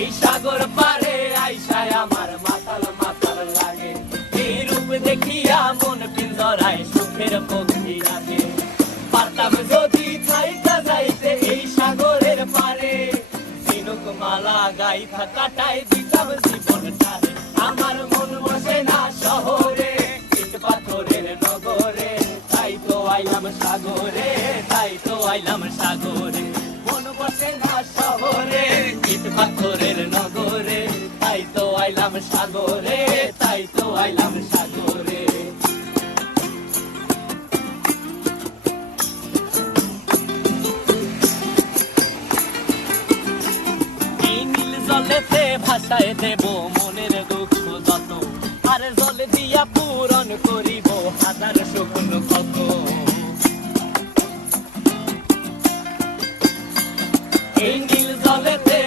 এই সাগর পারে আইসায় আমার মাতাল মাতাল লাগে, এই রূপ দেখিয়া মন পিঞ্জরায় সুখের পক্ষী রাখে। পারতাম যদি থাইকা যাইতে এই সাগরের পারে, ঝিনুক মালা গাইথা কাটাই দিতাম জীবনটারে। আমার মন বসে না শহরে, ইট পাথরের নগরে, তাই তো আইলাম সাগরে, তাই তো আইলাম সাগরে। মন বসে না শহরে, ইট পাথরের নগরে, তাই তো আইলাম সাগরে, তাই তো আইলাম সাগরে। এই নীল জলেতে ভাসায় দেব মনের দুঃখ যত, আর জলে দিয়া পূরণ করিব হাজার স্বপ্ন কত। এই নীল জলেতে